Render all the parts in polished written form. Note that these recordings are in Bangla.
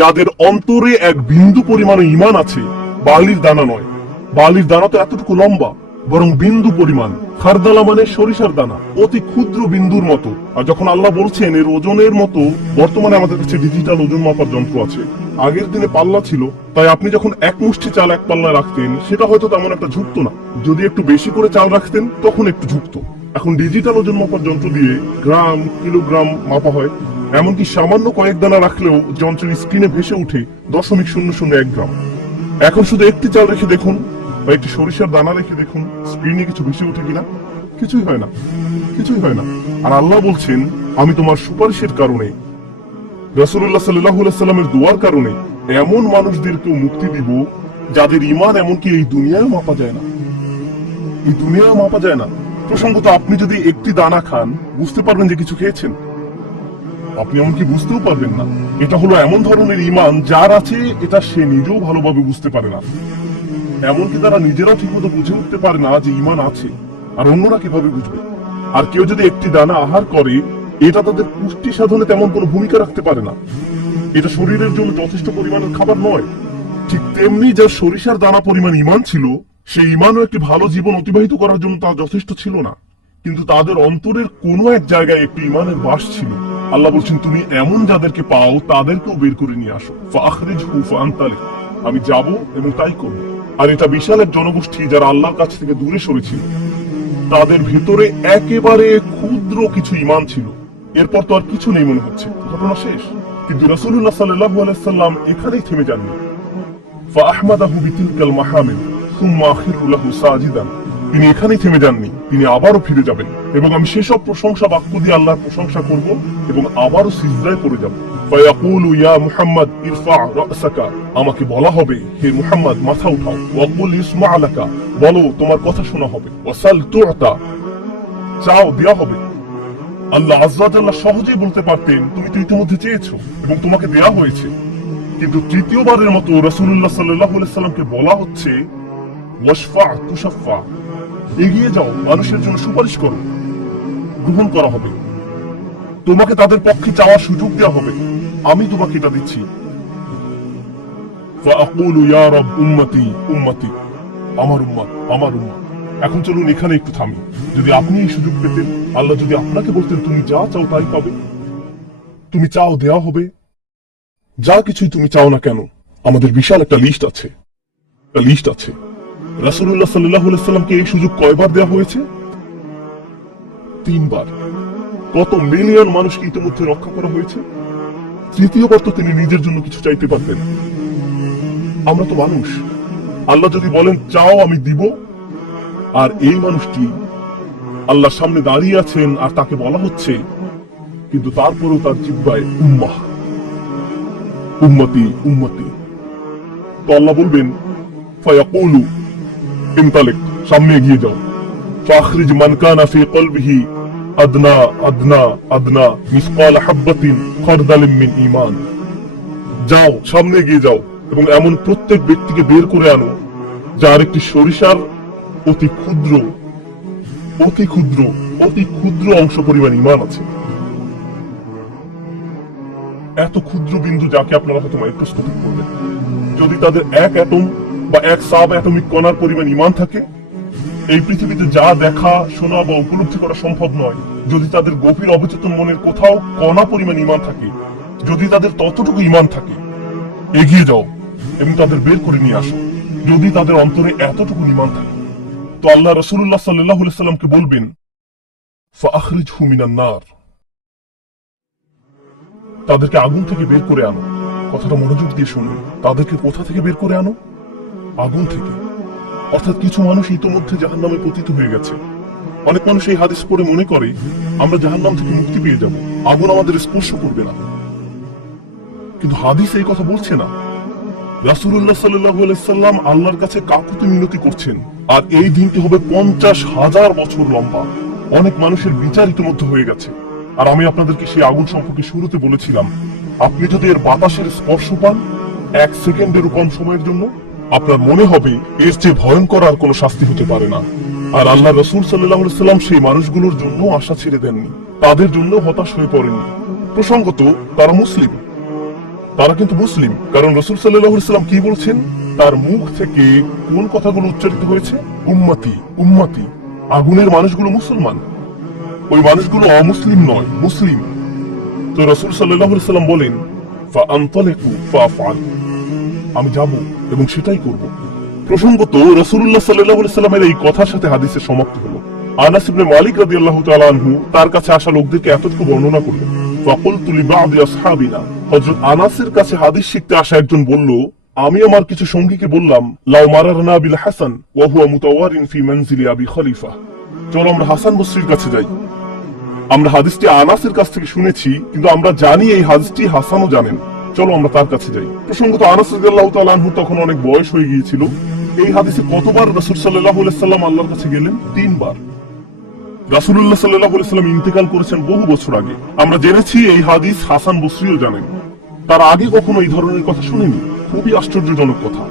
যাদের অন্তরে এক বিন্দু পরিমাণে ঈমান আছে, বালির দানা নয়, বালির দানা তো এতটুকু লম্বা, বরং বিন্দু পরিমাণ। খারদালা মানে সরিষার দানা, অতি ক্ষুদ্র বিন্দুর মতো। আর যখন আল্লাহ বলছেন এর ওজনের মতো, বর্তমানে আমাদের কাছে ডিজিটাল ওজন মাপার যন্ত্র আছে। আগের দিনে পাল্লা ছিল, তাই আপনি যখন এক মুষ্টি চাল এক পাল্লা রাখতেন সেটা হয়তো তেমন একটা ঝুঁকতো না। যদি একটু বেশি করে চাল রাখতেন তখন একটু ঝুঁকতো। এখন ডিজিটাল ওজন মাপার যন্ত্র দিয়ে গ্রাম, কিলোগ্রাম মাপা হয়। এমনকি সামান্য কয়েক দানা রাখলেও যন্ত্রের স্ক্রিনে ভেসে উঠে 0.001 গ্রাম। এখন শুধু একটি চাল রেখে দেখুন বা একটি সরিষার দানা রেখে দেখুন স্ক্রিনে কিছু ভেসে ওঠে কিনা। কিছুই হয় না, কিছুই হয় না। আর আল্লাহ বলছেন, আমি তোমার সুপারিশের কারণে, রাসূলুল্লাহ সাল্লাল্লাহু আলাইহি সাল্লামের দোয়ার কারণে এমন মানুষদেরকেও মুক্তি দিব যাদের ঈমান এমনকি এই দুনিয়ায় মাপা যায় না, এই দুনিয়ায় মাপা যায় না। প্রসঙ্গত, আপনি যদি একটি দানা খান বুঝতে পারবেন যে কিছু খেয়েছেন, আপনি এমনকি বুঝতেও পারবেন না। এটা হলো এমন ধরনের ঈমান যার আছে এটা সে নিজেও ভালোভাবে বুঝতে পারে না। এমনকি তারা নিজেরাও ঠিকমতো বুঝে উঠতে পারে না যে ঈমান আছে, আর অন্যরা কিভাবে বুঝবে। আর কেউ যদি একটি দানা আহার করে, এটা তাদের পুষ্টি সাধনে তেমন কোনো ভূমিকা রাখতে পারে না। এটা শরীরের জন্য যথেষ্ট পরিমাণের খাবার নয়। ঠিক তেমনি যার সরিষার দানা পরিমাণ ঈমান ছিল, সেই ঈমানও একটি ভালো জীবন অতিবাহিত করার জন্য তা যথেষ্ট ছিল না। কিন্তু তাদের অন্তরের কোনো এক জায়গায় একটি ঈমানের বাস ছিল। আল্লাহ বলছেন, তুমি এমন যাদেরকে পাও তাদেরকেও বের করে নিয়ে আসো। ফাখরিজহু ফাআনতালিক, আমি যাব এবং তাই করব। আর এটা বিশাল এক জনগোষ্ঠী যারা আল্লাহর কাছ থেকে দূরে সরেছিল। তাদের ভেতরে একেবারে ক্ষুদ্র কিছু ঈমান ছিল। এরপর তো আর কিছু নেই মনে হচ্ছে, ঘটনা শেষ। কিন্তু রাসূলুল্লাহ সাল্লাল্লাহু আলাইহি সাল্লাম এখানেই থেমে যাননি। ফাআহমাদাহু বিতিলকাল মাহামিদ সুম্মা আখিরু লাহু সাজিদান, তিনি এখানেই থেমে যাননি, তিনি আবারও ফিরে যাবেন। এবং আমি সেসব প্রশংসা বাক্য দিয়ে আল্লাহর প্রশংসা করব এবং আবারও সিজদায় পড়ে যাব। ফায়াকুলু ইয়া মুহাম্মদ ইরফা রাসাকা, আমাকে বলা হবে, হে মুহাম্মদ মাথা উঠাও। ওয়াকুল ইসমা লাকা, বলো তোমার কথা শোনা হবে। ওয়াসাল তু'তা, চাও দেয়া হবে। আল্লাহ আযজা ওয়া জাল্লা সহজেই বলতে পারতেন, তুমি তো ইতিমধ্যে চেয়েছো এবং তোমাকে দেয়া হয়েছে। কিন্তু তৃতীয়বারের মতো রাসূলুল্লাহ সাল্লাল্লাহু আলাইহি সাল্লামকে বলা হচ্ছে, ওয়াশফা তুশাফা, এগিয়ে যাও, মানুষের জন্য সুপারিশ করো, গ্রহণ করা হবে। তোমাকে তাদের পক্ষে চাওয়ার সুযোগ দেওয়া হবে, আমি তোমাকে এটা দিচ্ছি। ফাআকুলু ইয়া রাব উম্মতি উম্মতি, আমার উম্মত আমার উম্মত। এখন চলুন এখানে একটু থামি। যদি আপনি এই সুযোগ পেতেন, আল্লাহ যদি আপনাকে বলতেন তুমি যা চাও তাই পাবে, তুমি চাও দেওয়া হবে, যা কিছুই তুমি চাও না কেন, আমাদের বিশাল একটা লিস্ট আছে, একটা লিস্ট আছে। রাসূলুল্লাহ সাল্লাল্লাহু আলাইহি সাল্লামকে এই সুযোগ কয়বার দেওয়া হয়েছে? 3 বার। কত মিলিয়ন মানুষকে ইতিমধ্যে রক্ষা করা হয়েছে। তৃতীয়বার তো তিনি নিজের জন্য কিছু চাইতে পারতেন। আমরা তো মানুষ, আল্লাহ যদি বলেন চাও আমি দিব, আর এই মানুষটি আল্লাহর সামনে দাঁড়িয়ে আছেন আর তাকে বলা হচ্ছে, কিন্তু তারপরেও তার জিহ্বায় উম্মাহ, উম্মতি উম্মতি। তো আল্লাহ বলবেন, ফায়াকুলু ইনতালিক, সামনে এগিয়ে যাও। ফাখরিজ মান কানা ফি কলবিহি আদনা আদনা আদনা মিসকাল হাববাতিন খারদালিন মিন ঈমান, যাও সামনে এগিয়ে যাও এবং এমন প্রত্যেক ব্যক্তিকে বের করে আনো যার একটি সরিষার অতি ক্ষুদ্র অতি ক্ষুদ্র অতি ক্ষুদ্র অংশ পরিমাণ ঈমান আছে। এত ক্ষুদ্র বিন্দু যাকে আপনারা হয়তো মাইক্রোস্কোপিক বলবেন, যদি তাদের এক অ্যাটম বা এক সাব অ্যাটমিক কণার পরিমাণ ঈমান থাকে, এই পৃথিবীতে যা দেখা, শোনা বা উপলব্ধি করা সম্ভব নয়। যদি তাদের গভীর অবচেতন মনের কোথাও কণা পরিমাণ ঈমান থাকে, যদি তাদের ততটুকু ঈমান থাকে, এগিয়ে যাও এবং তাদের বের করে নিয়ে আসো। যদি তাদের অন্তরে এতটুকু ঈমান থাকে, তো আল্লাহ রাসূলুল্লাহ সাল্লাল্লাহু আলাইহি সাল্লামকে বলবেন, ফাখরিজহু মিনান নার, তাদেরকে আগুন থেকে বের করে আনো। কথাটা মনোযোগ দিয়ে শুনুন, তাদেরকে কোথা থেকে বের করে আনো? আগুন থেকে। অর্থাৎ কিছু মানুষ ইতোমধ্যে জাহান্নামে পতিত হয়ে গেছে। অনেক মানুষ এই হাদিস পড়ে মনে করে আমরা জাহান্নাম থেকে মুক্তি পেয়ে যাব, আগুন আমাদের স্পর্শ করবে না। কিন্তু হাদিস এই কথা বলছে না। রাসূলুল্লাহ সাল্লাল্লাহু আলাইহি সাল্লাম আল্লাহর কাছে কাকুতি মিনতি করছেন, আর এই দিনটি হবে 50,000 বছর লম্বা। অনেক মানুষের বিচার ইতোমধ্যে হয়ে গেছে। আর আমি আপনাদেরকে সেই আগুন সম্পর্কে শুরুতে বলেছিলাম, আপনি যদি এর বাতাসের স্পর্শ পান 1 সেকেন্ডেরও কম সময়ের জন্য, আপনার মনে হবে এর চেয়ে ভয়ঙ্কর আর কোনো শাস্তি হতে পারে না। আর আল্লাহ রাসূল সাল্লাল্লাহু আলাইহি সাল্লাম সেই মানুষগুলোর জন্য আশা ছেড়ে দেননি, তাদের জন্য হতাশ হয়ে পড়েননি। প্রসঙ্গত তারা মুসলিম, তারা কিন্তু মুসলিম, কারণ রাসূল সাল্লাল্লাহু আলাইহি ওয়াসাল্লাম কি বলছেন, তার মুখ থেকে কোন কথাগুলো উচ্চারিত হয়েছে, উম্মতি উম্মতি। আগুনের মানুষগুলো মুসলমান, ওই মানুষগুলো অমুসলিম নয়, মুসলিম। তো রাসূল সাল্লাল্লাহু আলাইহি ওয়াসাল্লাম বলেন, ফাআনতালিকু ফাআফআল, আমি যাব এবং সেটাই করব। প্রসঙ্গত রাসূলুল্লাহ সাল্লাল্লাহু আলাইহি ওয়াসাল্লামের এই কথার সাথে হাদিসের সমাপ্তি হলো। আনাস ইবনে মালিক রাদিয়াল্লাহু তাআলা আনহু তার কাছে আসা লোকদেরকে এতটুকু বর্ণনা করলেন। ফাকুলতু লিবাদি আসহাবিনা, হযরত আনাসের কাছে হাদিস শিখতে আসা একজন বলল, আমি আমার কিছু সঙ্গীকে বললাম, লাউ মারারনা বিল হাসান ওয়া হুয়া মুতাওয়ারিন ফি মানজিলি আবি খলিফা, চলো আমরা হাসান বসরির কাছে যাই। আমরা হাদিসটি আনাসের কাছ থেকে শুনেছি, কিন্তু আমরা জানি এই হাদিসটি হাসানও জানেন, চলো আমরা তার কাছে যাই। প্রসঙ্গত আনাস রাদিয়াল্লাহু তাআলা আনহু তখন অনেক বয়স হয়ে গিয়েছিল। এই হাদিসে কতবার রাসূল সাল্লাল্লাহু আলাইহি ওয়াসাল্লাম আল্লাহর কাছে গেলেন? 3 বার। রাসূলুল্লাহ সাল্লাল্লাহু আলাইহি ওয়াসাল্লাম ইন্তেকাল করেছেন বহু বছর আগে। আমরা জেনেছি এই হাদিস হাসান বসরিও জানেন, তার আগে কখনো এই ধরনের কথা শুনেনি। খুবই আশ্চর্যজনক কথা।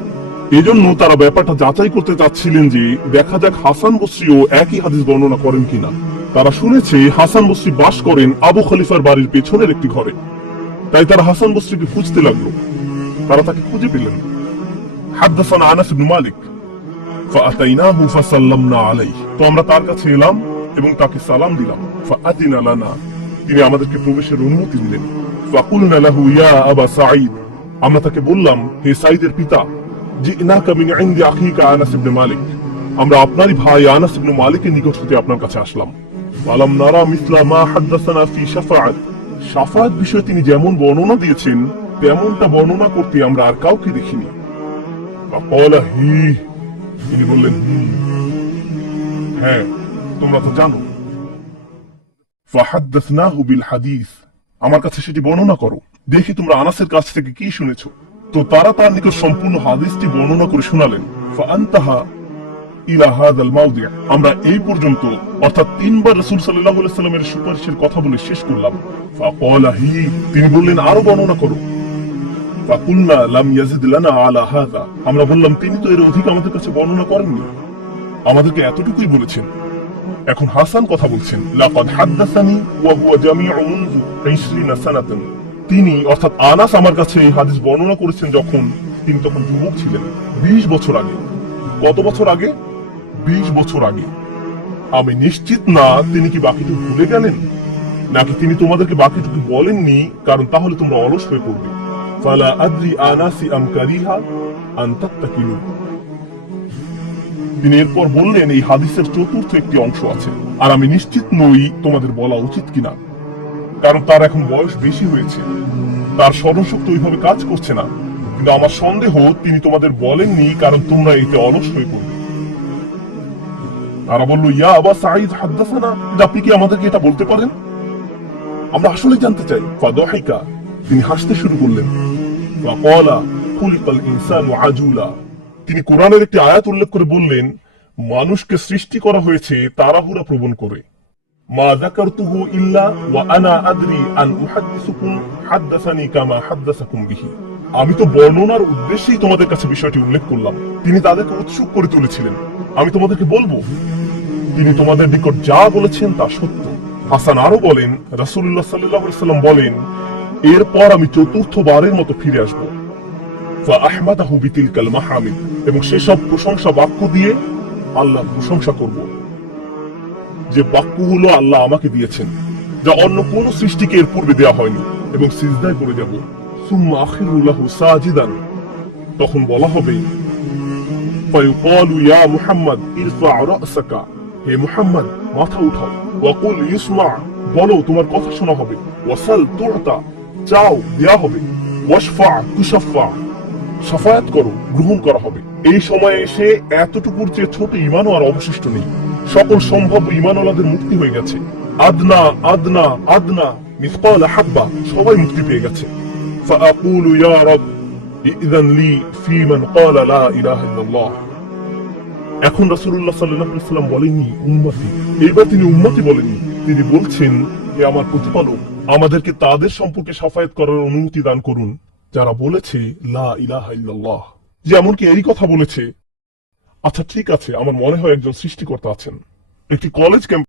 এজন্য তারা ব্যাপারটা যাচাই করতে চাচ্ছিলেন যে দেখা যাক হাসান বসরিও একই হাদিস বর্ণনা করেন কিনা। তারা শুনেছে হাসান বসরি বাস করেন আবু খলিফার বাড়ির পেছনের একটি ঘরে, তাই তারা হাসান বসরিকে খুঁজতে লাগলো। তারা তাকে খুঁজে পেলেন। হাদদাসানা আনাস ইবনে মালিক ফাআতাইনাহু ফাসাল্লামনা আলাইহি, তো আমরা তার কাছে এলাম এবং তাকে সালাম দিলাম। ফাআদিনা লানা, তিনি আমাদেরকে প্রবেশের অনুমতি দিলেন। ফাকুলনা লাহু ইয়া আবা সাঈদ, আমরা তাকে বললাম, হে সাঈদের পিতা, জিনাকা মিন ইনদি আখিকা আনাস ইবনে মালিক, আমরা আপনারই ভাই আনাস ইবনে মালিকের নিকট হতে আপনার কাছে আসলাম। ওয়ালাম নারা মিসলা মা হাদদাসানা ফি শাফাআত, শাফাআত বিষয়ে তিনি যেমন বর্ণনা দিয়েছেন তেমনটা বর্ণনা করতে আমরা আর কাউকে দেখিনি। ফাকালা হি, তিনি বললেন, হ্যাঁ তোমরা তো জানো। ফাহাদদাসনাহু বিল হাদিস, আমার কাছে সেটি বর্ণনা করো, দেখি তোমরা আনাসের কাছ থেকে কি শুনেছো। তো তারা তার নিকট সম্পূর্ণ হাদিসটি বর্ণনা করে শোনালেন। ফাআনতাহা ইলা হাযাল মাওদি', আমরা এই পর্যন্ত অর্থাৎ 3 বার রাসূল সাল্লাল্লাহু আলাইহি ওয়াসাল্লামের সুপারিশের কথা বলে শেষ করলাম। ফাকালা হি, তিনি বললেন আরো বর্ণনা করো। ফাকুলনা লাম ইয়াজিদ লানা আলা হাযা, আমরা বললাম তিনি তো এর অধিক আমাদের কাছে বর্ণনা করেননি, আমাদেরকে এতটুকুই বলেছেন। এখন হাসান কথা বলছেন, লাকাদ হাদদাসানি ওয়া হুয়া জামিউ মুনযু 20 সানাতান, তিনি অর্থাৎ আনাস আমার কাছে এই হাদিস বর্ণনা করেছেন যখন তিনি তখন যুবক ছিলেন, 20 বছর আগে। কত বছর আগে? 20 বছর আগে। আমি নিশ্চিত না তিনি কি বাকিটুকু ভুলে গেলেন, নাকি তিনি তোমাদেরকে বাকিটুকু বলেননি কারণ তাহলে তোমরা অলস হয়ে পড়বে। ফালা আদরি আনাসি আম কারিহা আন তাত্তাকিলু, তিনি এরপর বললেন এই হাদিসের চতুর্থ একটি অংশ আছে, আর আমি নিশ্চিত নই তোমাদের বলা উচিত কিনা, কারণ তার এখন বয়স বেশি হয়েছে, তার স্মরণশক্তি ওইভাবে কাজ করছে না। কিন্তু আমার সন্দেহ তিনি তোমাদের বলেননি কারণ তোমরা এতে অলস হয়ে পড়বে। তারা বলল, ইয়া আবা সাঈদ হাদদাসানা, আপনি কি আমাদেরকে এটা বলতে পারেন? আমরা আসলে জানতে চাই। ফাদাহিকা, তিনি হাসতে শুরু করলেন। ফাকালা খুলিকাল ইনসানু আজুলা, তিনি কোরআনের একটি আয়াত উল্লেখ করে বললেন, মানুষকে সৃষ্টি করা হয়েছে তাড়াহুড়া প্রবণ করে। মা যাকারতুহু ইল্লা ওয়া আনা আদরি আন উহাদ্দিসুকুম হাদদাসানি কামা হাদদাসাকুম বিহি, আমি তো বর্ণনার উদ্দেশ্যেই তোমাদের কাছে বিষয়টি উল্লেখ করলাম। তিনি তাদেরকে উৎসুক করে তুলেছিলেন, আমি তোমাদেরকে বলবো তিনি তোমাদের নিকট যা বলেছেন তা সত্য। হাসান আরো বলেন, রাসূলুল্লাহ সাল্লাল্লাহু আলাইহি ওয়াসাল্লাম বলেন, এরপর আমি চতুর্থবারের মতো ফিরে আসবো। ফাআহমাদাহু বিতিলকাল মাহামিদ, এবং সেসব প্রশংসা বাক্য দিয়ে আল্লাহর প্রশংসা করব, যে বাক্যগুলো আল্লাহ আমাকে দিয়েছেন, যা অন্য কোন সৃষ্টিকে এর পূর্বে দেওয়া হয়নি, এবং সিজদায় পড়ে যাব। সুম্মা আখিরু লাহু সাজিদান, তখন বলা হবে, ফায়ুকালু ইয়া মুহাম্মদ ইরফা রাসাকা, হে মুহাম্মদ মাথা উঠাও। ওয়াকুল ইউসমা, বলো তোমার কথা শোনা হবে। ওয়াসাল তু'তা, চাও দেয়া হবে। ওয়াশফা তুশাফা, শাফায়াত করো গ্রহণ করা হবে। এই সময়ে এসে এতটুকুর চেয়ে ছোট ঈমানও আর অবশিষ্ট নেই। সকল সম্ভাব্য ঈমানওয়ালাদের মুক্তি হয়ে গেছে। আদনা আদনা আদনা মিসকাল হাব্বা, সবাই মুক্তি পেয়ে গেছে। ফাআকুলু ইয়া রাব ইযন লি ফি মান ক্বালা লা ইলাহা ইল্লাল্লাহ, এখন রাসূলুল্লাহ সাল্লাল্লাহু আলাইহি ওয়াসাল্লাম বলেননি উম্মতি, এইবার তিনি উম্মতি বলেননি, তিনি বলছেন, হে আমার প্রতিপালক, আমাদেরকে তাদের সম্পর্কে শাফায়াত করার অনুমতি দান করুন যারা বলেছে লা ইলাহা ইল্লাল্লাহ, যে এমনকি এই কথা বলেছে। আচ্ছা ঠিক আছে, আমার মনে হয় একজন সৃষ্টিকর্তা আছেন। একটি কলেজ ক্যাম্প